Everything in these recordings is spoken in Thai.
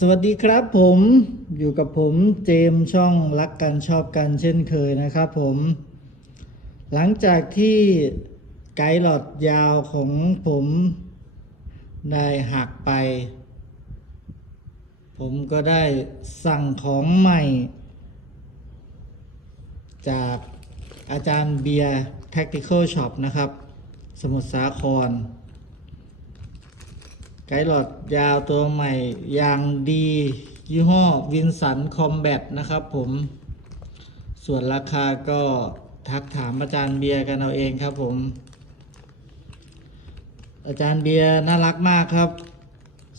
สวัสดีครับผมอยู่กับผมเจมช่องรักกันชอบกันเช่นเคยนะครับผม หลังจากที่ไกด์หลอดยาวของผมได้หักไป ผมก็ได้สั่งของใหม่ จากอาจารย์เบียร์ Tactical Shop นะครับ สมุทรสาคร ไกด์หลอดยาวตัวใหม่อย่างดี ยี่ห้อวินสันคอมแบทนะครับผม ส่วนราคาก็ทักถามอาจารย์เบียร์กันเอาเองครับผม อาจารย์เบียร์น่ารักมากครับ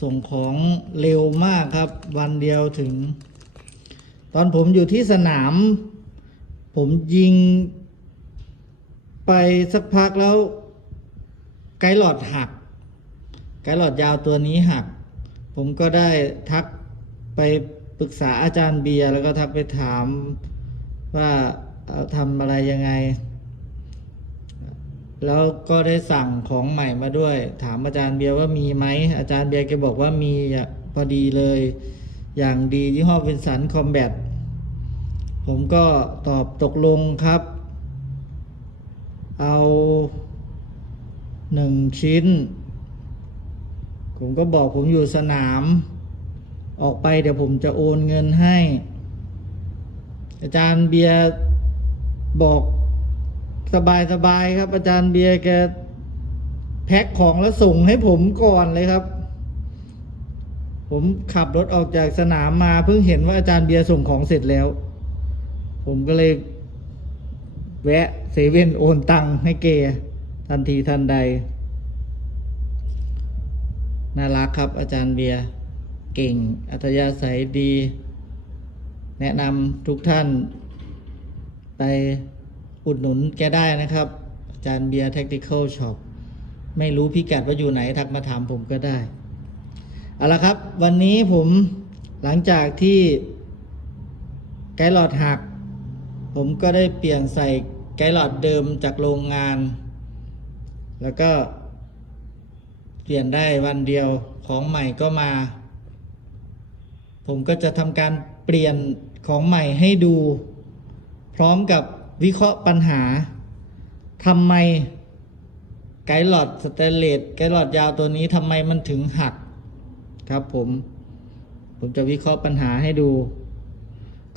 ส่งของเร็วมากครับ วันเดียวถึง ตอนผมอยู่ที่สนาม ผมยิงไปสักพักแล้ว ไกด์หลอดหัก ไกด์หลอดยาวตัวนี้หัก ผมก็ได้ทักไปปรึกษาอาจารย์เบียร์แล้วก็ทักไปถามว่าเอาทำอะไรยังไง แล้วก็ได้สั่งของใหม่มาด้วย ถามอาจารย์เบียร์ว่ามีไหม อาจารย์เบียร์แกบอกว่ามีพอดีเลย อย่างดียี่ห้อวินสันคอมแบทผมก็ตอบตกลงครับ เอาหนึ่งชิ้น ผมก็บอกผมอยู่สนาม ออกไปเดี๋ยวผมจะโอนเงินให้ อาจารย์เบียร์บอกสบายสบายๆครับ อาจารย์เบียร์แกแพ็คของแล้วส่งให้ผมก่อนเลยครับ ผมขับรถออกจากสนามมาเพิ่งเห็นว่าอาจารย์เบียร์ส่งของเสร็จแล้ว ผมก็เลย แวะเซเว่นโอนตังค์ให้เกทันทีทันใด น่ารักครับ อาจารย์เบียร์เก่ง อัธยาศัยดี แนะนำทุกท่าน ไปอุดหนุนแกได้นะครับ อาจารย์เบียร์ Tactical Shop ไม่รู้พิกัดว่าอยู่ไหนทักมาถามผมก็ได้ เอาละครับ วันนี้ผมหลังจากที่ไกด์หลอดหัก ผมก็ได้เปลี่ยนใส่ไกด์หลอดเดิมจากโรงงาน แล้วก็ เปลี่ยนได้วันเดียวของใหม่ก็มา ผมก็จะทำการเปลี่ยนของใหม่ให้ดู พร้อมกับวิเคราะห์ปัญหาทำไมไกด์หลอดสเตเลสไกด์หลอดยาวตัวนี้ทำไมมันถึงหักครับผม ผมจะวิเคราะห์ปัญหาให้ดู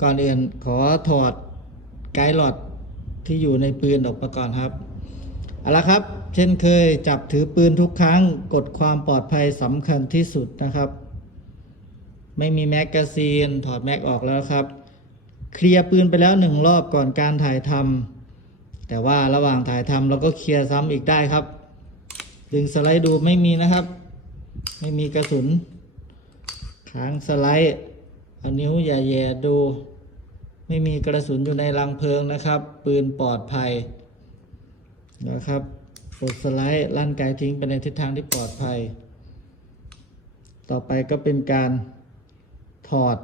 ก่อนอื่นขอถอดไกด์หลอดที่อยู่ในปืนออกมาก่อนครับเอาละครับ เช่นเคยจับถือปืนทุกครั้งกฎความปลอดภัยสำคัญที่สุดนะครับ ไม่มีแมกกาซีนถอดแม็กออกแล้วครับ เคลียร์ปืนไปแล้วหนึ่งรอบก่อนการถ่ายทำแต่ว่าระหว่างถ่ายทำเราก็เคลียร์ซ้ำอีกได้ครับ ดึงสไลด์ดูไม่มีนะครับ ไม่มีกระสุนค้างสไลด์เอานิ้วอย่าแย่ดู ไม่มีกระสุนอยู่ในรังเพลิงนะครับ ปืนปลอดภัยนะครับ กดสไลด์ลั่นไกทิ้งไปในทิศทางที่ปลอดภัย ต่อไปก็เป็นการถอด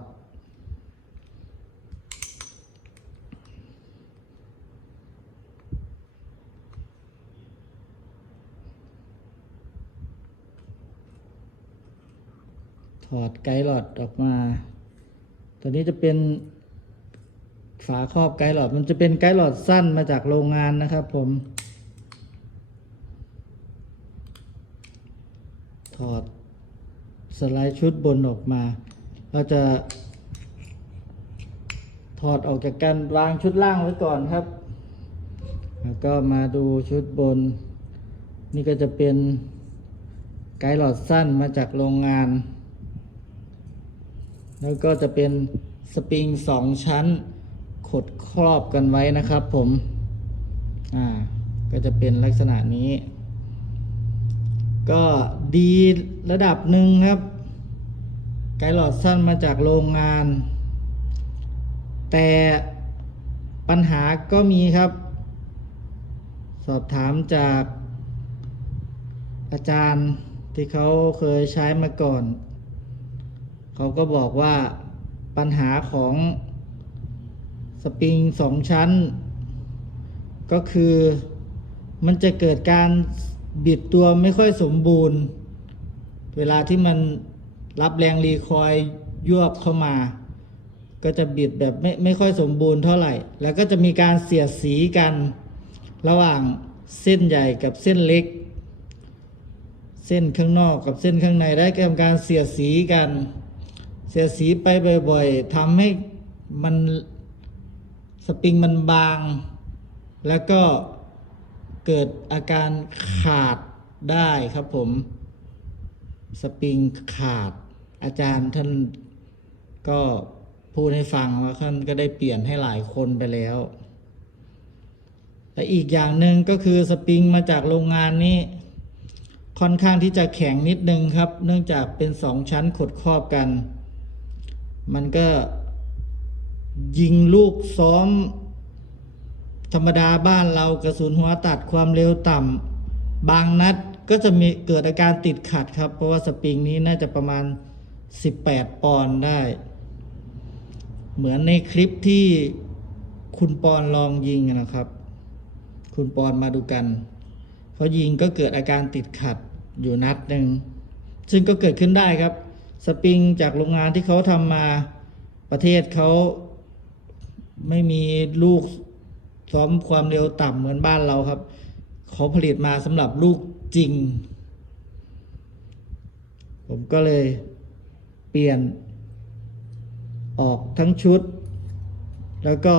ถอดไกด์หลอดออกมา ตัวนี้จะเป็นฝาครอบไกด์หลอด มันจะเป็นไกด์หลอดสั้นมาจากโรงงานนะครับผม ถ อดสไลด์ชุดบนออกมา เราจะถอดออกจากกันวางชุดล่างไว้ก่อนครับ แล้วก็มาดูชุดบน นี่ก็จะเป็นไกด์หลอดสั้นมาจากโรงงาน แล้วก็จะเป็นสปริงสองชั้น ขดครอบกันไว้นะครับผม อ่า ก็จะเป็นลักษณะนี้ ก็ดีระดับหนึ่งครับ ไกด์หลอดสั้นมาจากโรงงาน แต่ปัญหาก็มีครับ สอบถามจากอาจารย์ที่เขาเคยใช้มาก่อน เขาก็บอกว่าปัญหาของสปริงสองชั้น ก็คือมันจะเกิดการ บิดตัวไม่ค่อยสมบูรณ์ เวลาที่มันรับแรงรีคอยยวบเข้ามา ก็จะบิดแบบไม่ไม่ค่อยสมบูรณ์เท่าไหร่ แล้วก็จะมีการเสียดสีกัน ระหว่างเส้นใหญ่กับเส้นเล็ก เส้นข้างนอกกับเส้นข้างในได้เกิดการเสียดสีกัน เสียดสีไปบ่อยๆทำให้มันสปริงมันบาง แล้วก็ เกิดอาการขาดได้ครับผม สปริงขาด อาจารย์ท่านก็พูดให้ฟังว่าท่านก็ได้เปลี่ยนให้หลายคนไปแล้วแต่อีกอย่างหนึ่งก็คือสปริงมาจากโรงงานนี้ ค่อนข้างที่จะแข็งนิดนึงครับ เนื่องจากเป็นสองชั้นขดครอบกัน มันก็ยิงลูกซ้อม ธรรมดาบ้านเรากระสุนหัวตัดความเร็วต่ำ บางนัดก็จะมีเกิดอาการติดขัดครับ เพราะว่าสปริงนี้น่าจะประมาณ 18 ปอนด์ได้ เหมือนในคลิปที่คุณปอนลองยิงนะครับ คุณปอนมาดูกันเขายิงก็เกิดอาการติดขัดอยู่นัดหนึ่งซึ่งก็เกิดขึ้นได้ครับ สปริงจากโรงงานที่เขาทำมาประเทศเขาไม่มีลูก ซ้อมความเร็วต่ำเหมือนบ้านเราครับ เขาผลิตมาสำหรับลูกจริง ผมก็เลยเปลี่ยน ออกทั้งชุด แล้วก็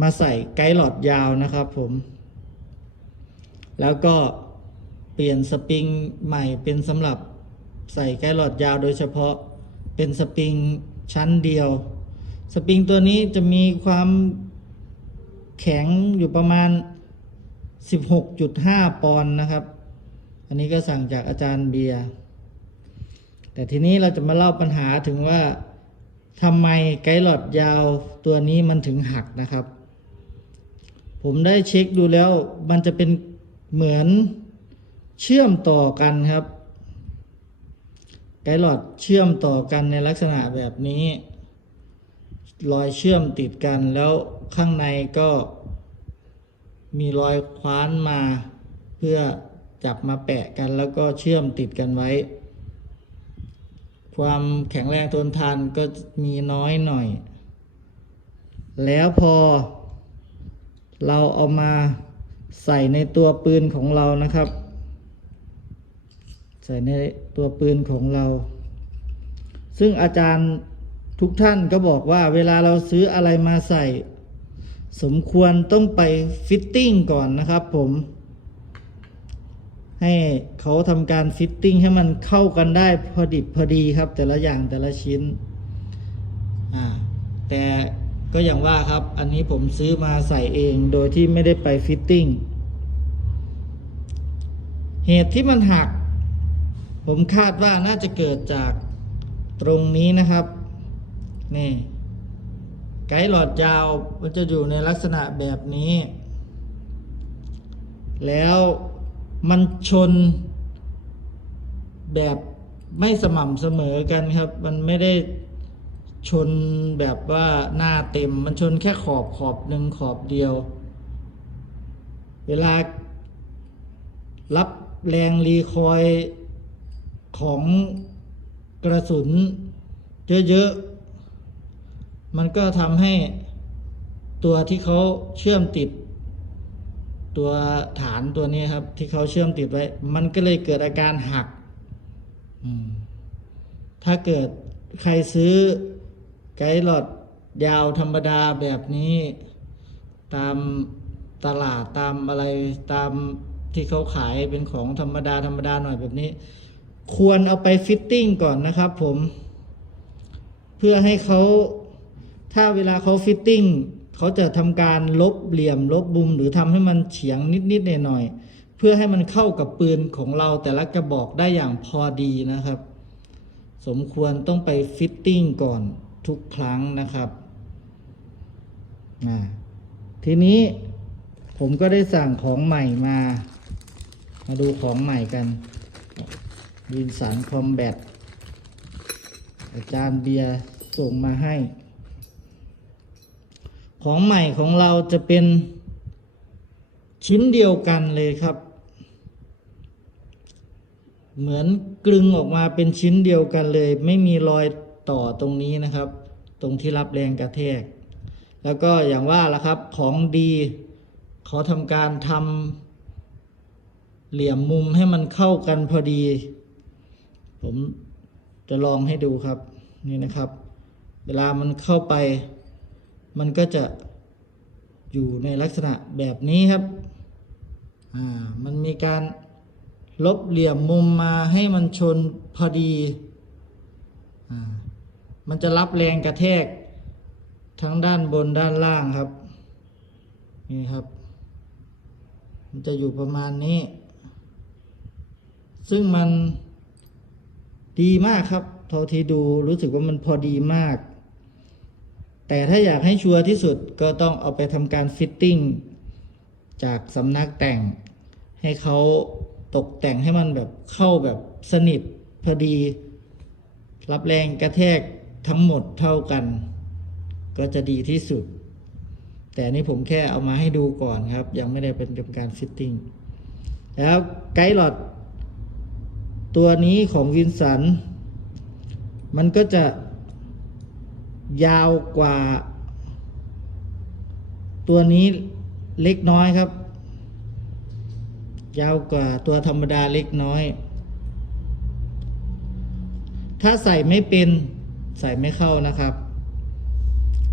มาใส่ไกด์หลอดยาวนะครับผม แล้วก็เปลี่ยนสปริงใหม่เป็นสำหรับใส่ไกด์หลอดยาวโดยเฉพาะเป็นสปริงชั้นเดียว สปริงตัวนี้จะมีความ แข็งอยู่ประมาณ 16.5 ปอนด์นะครับ อันนี้ก็สั่งจากอาจารย์เบียร์แต่ทีนี้เราจะมาเล่าปัญหาถึงว่าทำไมไกด์หลอดยาวตัวนี้มันถึงหักนะครับ ผมได้เช็คดูแล้วมันจะเป็นเหมือนเชื่อมต่อกันครับ ไกด์หลอดเชื่อมต่อกันในลักษณะแบบนี้ รอยเชื่อมติดกันแล้ว ข้างในก็มีรอยคว้านมา เพื่อจับมาแปะกันแล้วก็เชื่อมติดกันไว้ ความแข็งแรงทนทานก็มีน้อยหน่อย แล้วพอ เราเอามาใส่ในตัวปืนของเรานะครับ ใส่ในตัวปืนของเรา ซึ่งอาจารย์ทุกท่านก็บอกว่าเวลาเราซื้ออะไรมาใส่ สมควรต้องไปฟิตติ้งก่อนนะครับผม ให้เขาทำการฟิตติ้งให้มันเข้ากันได้พอดิบพอดีครับ แต่ละอย่างแต่ละชิ้นอ่าแต่ก็อย่างว่าครับ อันนี้ผมซื้อมาใส่เองโดยที่ไม่ได้ไปฟิตติ้ง เหตุที่มันหัก ผมคาดว่าน่าจะเกิดจากตรงนี้นะครับ นี่ ไกด์หลอดยาวมันจะอยู่ในลักษณะแบบนี้ แล้วมันชนแบบไม่สม่ำเสมอกันครับ มันไม่ได้ชนแบบว่าหน้าเต็ม มันชนแค่ขอบขอบหนึ่งขอบเดียว เวลารับแรงรีคอยล์ของกระสุนเยอะๆ มันก็ทำให้ตัวที่เขาเชื่อมติด ตัวฐานตัวนี้ครับ ที่เขาเชื่อมติดไว้ มันก็เลยเกิดอาการหัก ถ้าเกิดใครซื้อไกด์หลอดยาวธรรมดาแบบนี้ ตามตลาดตามอะไรตามที่เขาขายเป็นของธรรมดาธรรมดาหน่อยแบบนี้ ควรเอาไปฟิตติ้งก่อนนะครับผม เพื่อให้เขา ถ้าเวลาเขาฟิตติ้งเขาจะทำการลบเหลี่ยมลบมุมหรือทำให้มันเฉียงนิดๆหน่อยๆเพื่อให้มันเข้ากับปืนของเราแต่ละกระบอกได้อย่างพอดีนะครับ สมควรต้องไปฟิตติ้งก่อนทุกครั้งนะครับทีนี้ผมก็ได้สั่งของใหม่มา มาดูของใหม่กันวินสารคอมแบทอาจารย์เบียร์ส่งมาให้ ของใหม่ของเราจะเป็นชิ้นเดียวกันเลยครับ เหมือนกลึงออกมาเป็นชิ้นเดียวกันเลย ไม่มีรอยต่อตรงนี้นะครับ ตรงที่รับแรงกระแทก แล้วก็อย่างว่าละครับของดีเขาทำการทำเหลี่ยมมุมให้มันเข้ากันพอดี ผมจะลองให้ดูครับนี่นะครับ เวลามันเข้าไป มันก็จะอยู่ในลักษณะแบบนี้ครับ อ่า มันมีการลบเหลี่ยมมุมมาให้มันชนพอดี อ่า มันจะรับแรงกระแทก ทั้งด้านบนด้านล่างครับ นี่ครับ มันจะอยู่ประมาณนี้ ซึ่งมันดีมากครับ เท่าที่ดูรู้สึกว่ามันพอดีมาก แต่ถ้าอยากให้ชัวร์ที่สุดก็ต้องเอาไปทำการฟิตติ้งจากสำนักแต่ง ให้เขาตกแต่งให้มันแบบเข้าแบบสนิทพอดี รับแรงกระแทกทั้งหมดเท่ากัน ก็จะดีที่สุด แต่นนี้ผมแค่เอามาให้ดูก่อนครับ ยังไม่ได้เป็นกรรมการฟิตติ้งแล้วไกด์หลอดตัวนี้ของวินสัน มันก็จะ ยาวกว่า ตัวนี้เล็กน้อยครับ ยาวกว่าตัวธรรมดาเล็กน้อย ถ้าใส่ไม่เป็นใส่ไม่เข้านะครับ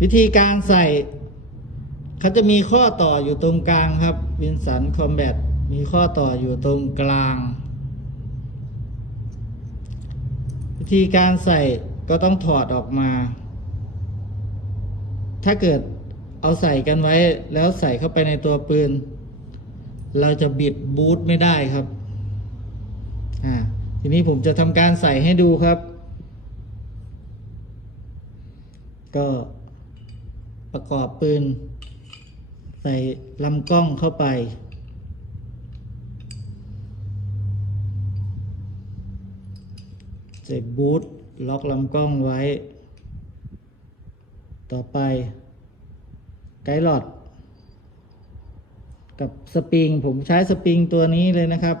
วิธีการใส่เขาจะมีข้อต่ออยู่ตรงกลางครับวินสันคอมแบทมีข้อต่ออยู่ตรงกลาง วิธีการใส่ก็ต้องถอดออกมา ถ้าเกิดเอาใส่กันไว้แล้วใส่เข้าไปในตัวปืน เราจะบิดบูทไม่ได้ครับอ่าทีนี้ผมจะทำการใส่ให้ดูครับ ก็ประกอบปืน ใส่ลำกล้องเข้าไปเสร็จบูทล็อกลำกล้องไว้ ต่อไปไกด์หลอดกับสปริงผมใช้สปริงตัวนี้เลยนะครับ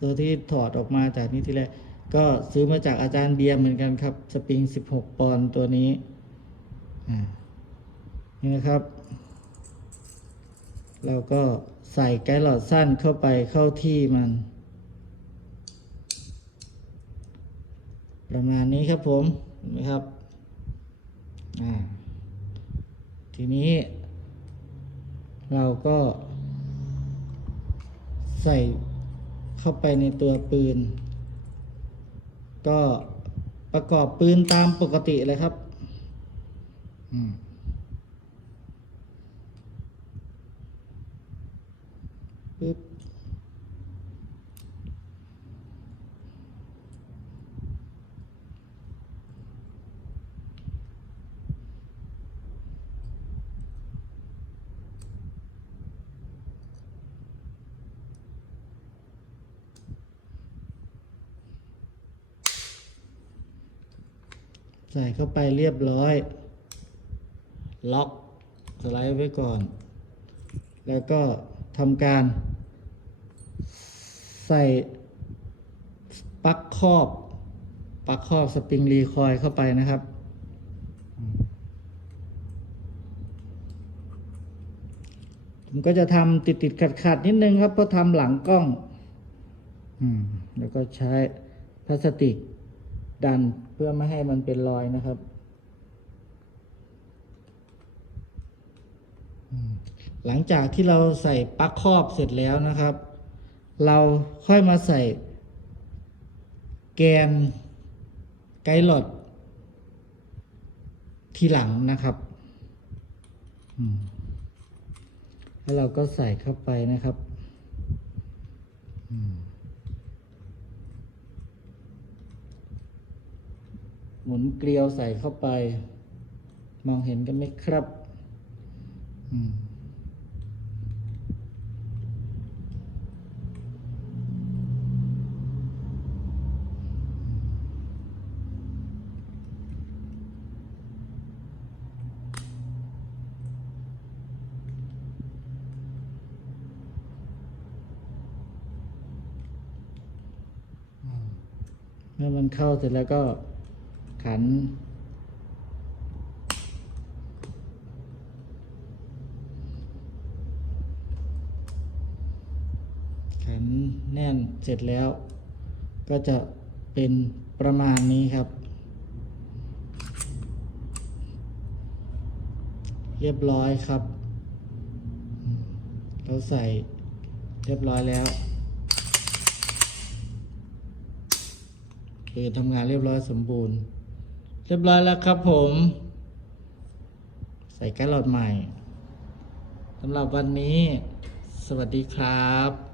ตัวที่ถอดออกมาจากนี้ทีแรกก็ซื้อมาจากอาจารย์เบียร์เหมือนกันครับ สปริง 16 ปอนด์ตัวนี้นี่นะครับ เราก็ใส่ไกด์หลอดสั้นเข้าไปเข้าที่มัน ประมาณนี้ครับผมนไหมครับอ่า ทีนี้ เราก็ใส่เข้าไปในตัวปืน ก็ประกอบปืนตามปกติเลยครับปึ๊บ ส่เข้าไปเรียบร้อย ล็อกสไลด์ไว้ก่อน แล้วก็ทำการ ใส่ปลั๊กครอบปลั๊กครอบสปริงรีคอยล์เข้าไปนะครับ ผมก็จะทำติดติดขัดขัดๆนิดนึงครับเพราะทำหลังกล้องอแล้วก็ใช้พลาสติก ดันเพื่อไม่ให้มันเป็นรอยนะครับหลังจากที่เราใส่ปลั๊กครอบเสร็จแล้วนะครับ เราค่อยมาใส่ แกนไกด์หลอดทีหลังนะครับแล้วเราก็ใส่เข้าไปนะครับอืม ห มุนเกลียวใส่เข้าไป มองเห็นกันไหมครับอืมอืมให้มันเข้าเสร็จแล้วก็ ขัน ขันแน่นเสร็จแล้ว ก็จะเป็นประมาณนี้ครับ เรียบร้อยครับ เราใส่เรียบร้อยแล้วคือทำงานเรียบร้อยสมบูรณ์ เรียบร้อยแล้วครับผม ใส่แก๊สหลอดใหม่สำหรับวันนี้ สวัสดีครับ